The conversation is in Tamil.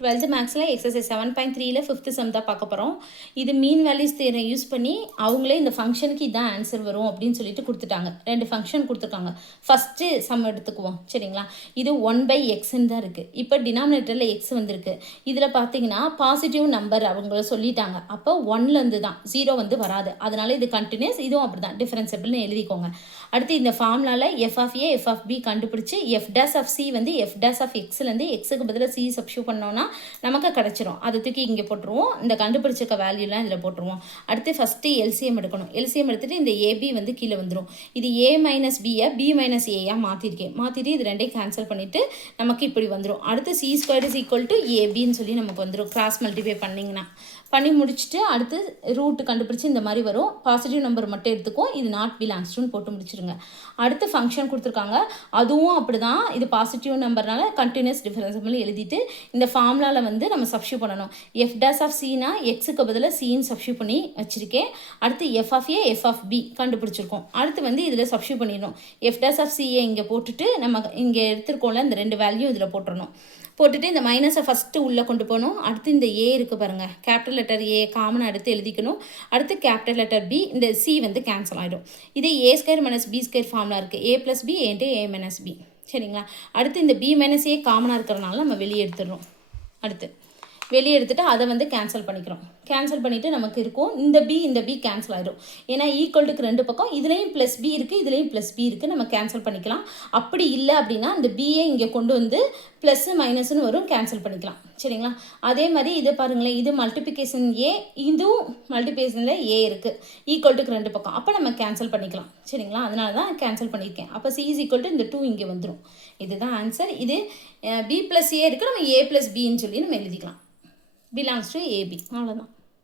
12th மேக்ஸில் எக்ஸசைஸ் 7.3ல 5th சம் தான் பார்க்க போகிறோம். இது மீன் வேல்யூஸ் தியரம் யூஸ் பண்ணி அவங்களே இந்த ஃபங்க்ஷனுக்கு இதான் ஆன்சர் வரும் அப்படின்னு சொல்லிட்டு கொடுத்துட்டாங்க. 2 ஃபங்க்ஷன் கொடுத்துருக்காங்க. ஃபஸ்ட்டு சம் எடுத்துக்குவோம் சரிங்களா. இது 1/xன்னு தான் இருக்குது. இப்போ டினாமினேட்டரில் எக்ஸ் வந்திருக்கு. இதில் பார்த்தீங்கன்னா பாசிட்டிவ் நம்பர் அவங்கள சொல்லிட்டாங்க. அப்போ 1லேருந்து தான் 0 வந்து வராது. அதனால இது கண்டினியூஸ், இதுவும் அப்படி தான் டிஃபரன்சபிள்னு எழுதிக்கோங்க. அடுத்து இந்த ஃபார்முலாவில் F of A F of B கண்டுபிடிச்சி எஃப் டேஸ் ஆஃப் சி வந்து எஃப் டேஸ் ஆஃப் எக்ஸ்லேருந்து எக்ஸுக்கு பதிலாக சி சப்ஸ்டியூட் பண்ணோன்னா நமக்கு கிடச்சிரும். அதை தூக்கி இங்கே போட்டுருவோம். இந்த கண்டுபிடிச்சிருக்க வேல்யூலாம் இதில் போட்டுருவோம். அடுத்து ஃபஸ்ட்டு எல்சிஎம் எடுக்கணும். எல்சிஎம் எடுத்துகிட்டு இந்த ஏபி வந்து கீழே வந்துடும். இது ஏ மைனஸ் பியை பி மைனஸ் ஏயாக மாற்றிட்டு இது ரெண்டையும் கேன்சல் பண்ணிவிட்டு நமக்கு இப்படி வந்துடும். அடுத்து C square is equal to ஏபின்னு சொல்லி நமக்கு வந்துடும். கிராஸ் மல்டிப்ளை பண்ணிங்கன்னா பண்ணி முடிச்சுட்டு அடுத்து ரூட்டு கண்டுபிடிச்சி இந்த மாதிரி வரும். பாசிட்டிவ் நம்பர் மட்டும் எடுத்துக்கும். இது நாட் பிலாங்ஸ் டுன்னு போட்டு முடிச்சிருங்க. அடுத்து ஃபங்க்ஷன் கொடுத்துருக்காங்க. அதுவும் அப்படி தான். இது பாசிட்டிவ் நம்பர்னால கண்டினியூஸ் டிஃபரன்சபிள் எழுதிட்டு இந்த ஃபார்முலாவில் வந்து நம்ம சப்ஸ்டியூட் பண்ணணும். எஃப் டேஸ் ஆஃப் சினா எக்ஸுக்கு பதிலாக சின்னு சப்ஸ்டியூட் பண்ணி வச்சுருக்கேன். அடுத்து F of A F of B கண்டுபிடிச்சிருக்கோம். அடுத்து வந்து இதில் சப்ஸ்டியூட் பண்ணிடணும். எஃப் டேஸ் ஆஃப் சியை இங்கே போட்டுட்டு நம்ம இங்கே எடுத்துருக்கோம்ல இந்த 2 வேல்யூ இதில் போட்டுடணும். போட்டுட்டு இந்த மைனஸை ஃபஸ்ட்டு உள்ளே கொண்டு போகணும். அடுத்து இந்த ஏ இருக்குது பாருங்கள், கேபிட்டல் லெட்டர் ஏ காமனாக எடுத்து எழுதிக்கணும். அடுத்து கேபிட்டல் லெட்டர் பி, இந்த சி வந்து கேன்சல் ஆகிடும். இது A square minus B square formula இருக்குது. A plus B and A minus B சரிங்களா. அடுத்து இந்த பி மைனஸ் ஏ காமனாக இருக்கிறனால நம்ம வெளியே எடுத்துடுறோம். அடுத்து வெளியே எடுத்துகிட்டு அதை வந்து கேன்சல் பண்ணிக்கிறோம். கேன்சல் பண்ணிவிட்டு நமக்கு இருக்கும் இந்த பி கேன்சல் ஆகிடும். ஏன்னா ஈக்குவல்ட்டுக்கு 2 பக்கம் இதுலேயும் ப்ளஸ் பி இருக்குது, இதுலேயும் ப்ளஸ் பி இருக்குது. நம்ம கேன்சல் பண்ணிக்கலாம். அப்படி இல்லை அப்படின்னா இந்த பிஏ இங்கே கொண்டு வந்து ப்ளஸ்ஸு மைனஸ்ன்னு வரும், கேன்சல் பண்ணிக்கலாம் சரிங்களா. அதே மாதிரி இது பாருங்களேன், இது மல்டிப்ளிகேஷன் ஏ, இதுவும் மல்டிப்ளிகேஷனில் ஏ இருக்குது. ஈக்குவல்ட்டுக்கு 2 பக்கம். அப்போ நம்ம கேன்சல் பண்ணிக்கலாம் சரிங்களா. அதனால தான் கேன்சல் பண்ணியிருக்கேன். அப்போ சி இஸ் ஈக்குவல் டு இந்த 2 இங்கே வந்துடும். இதுதான் ஆன்சர். இது பி ப்ளஸ் ஏ இருக்குது, நம்ம ஏ ப்ளஸ் பின்னு சொல்லி நம்ம எழுதிக்கலாம். Belongs to AB. அவ்வளோதான்.